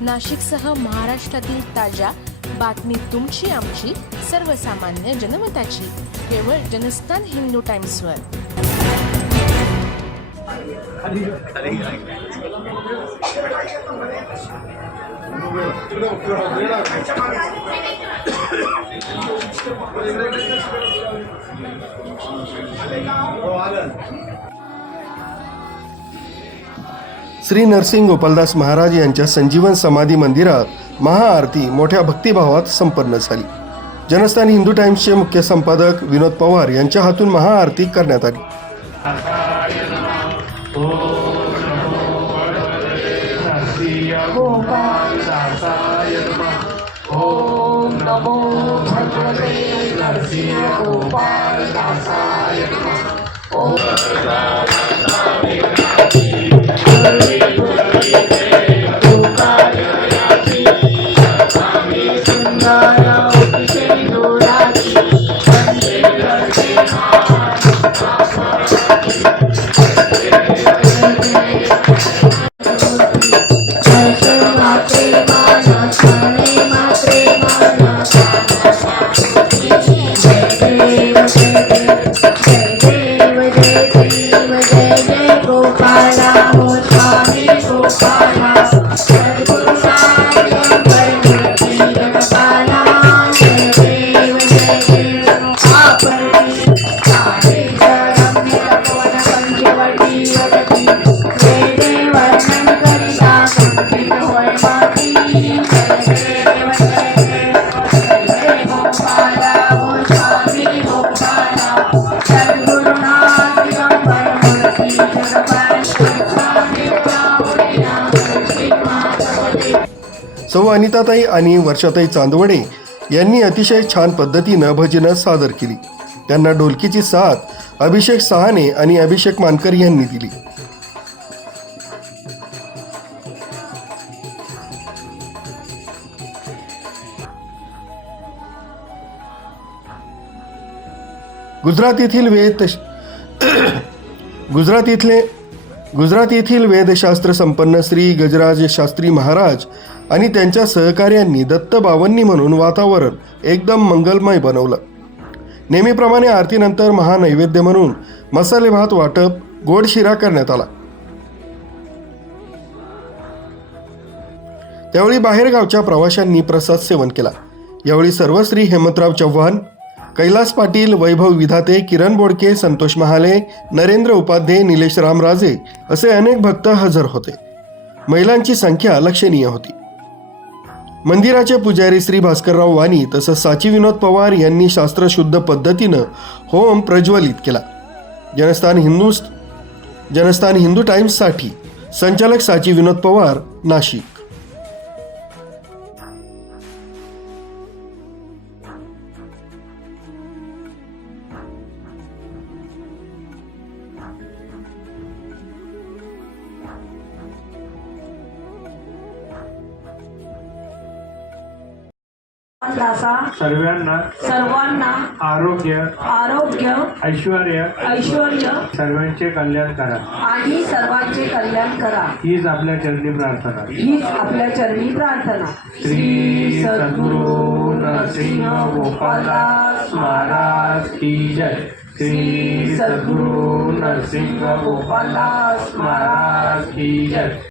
नाशिकसह महाराष्ट्रातील ताज्या बातमी तुमची आमची सर्वसामान्य जनमताची. केवळ जनस्थान हिंदू टाइम्सवर. श्री नरसिंह गोपालदास महाराज यांच्या संजीवन समाधी मंदिरात महाआरती मोठ्या भक्तिभावात संपन्न झाली. जनस्थान हिंदू टाइम्सचे मुख्य संपादक विनोद पवार यांच्या हातून महाआरती करण्यात आली. गोपालदासाय Oh. सौ अनिताताई आणि वर्षाताई चांदवडे यांनी अतिशय छान पद्धतीनं भजनं सादर केली. त्यांना ढोलकीची साथ अभिषेक सहाने आणि अभिषेक मानकर यांनी दिली. गुजरात येथील वेद गुजरात इथले गुजरात येथील वेदशास्त्र संपन्न श्री गजराज शास्त्री महाराज आणि त्यांच्या सहकार्यांनी दत्त बावन्नी म्हणून वातावरण एकदम मंगलमय बनवलं. नेहमीप्रमाणे आरतीनंतर महानैवेद्य म्हणून मसाले भात वाटप गोड शिरा करण्यात आला. त्यावेळी बाहेरगावच्या प्रवाशांनी प्रसाद सेवन केला. यावेळी सर्वश्री हेमंतराव चव्हाण कैलास पाटील वैभव विधाते किरण बोडके संतोष महाले नरेंद्र उपाध्ये निलेश रामराजे असे अनेक भक्त हजर होते. महिलांची संख्या लक्षणीय होती. मंदिराचे पुजारी श्री भास्करराव वाणी तसंच साची विनोद पवार यांनी शास्त्रशुद्ध पद्धतीनं होम प्रज्वलित केला. जनस्थान हिंदू जनस्थान हिंदू टाइम्ससाठी संचालक साची विनोद पवार नाशिक. सर्वांना सर्वांना आरोग्य आरोग्य ऐश्वर ऐश्वर सर्वांचे कल्याण करा. आणि सर्वांचे कल्याण करा. हीच आपल्या चरणी प्रार्थना. हीच आपल्या चरणी प्रार्थना. श्री सद्गुरु नरसिंह गोपालदास महाराज की जय. श्री सद्गुरु नरसिंह गोपालदास महाराज की जय.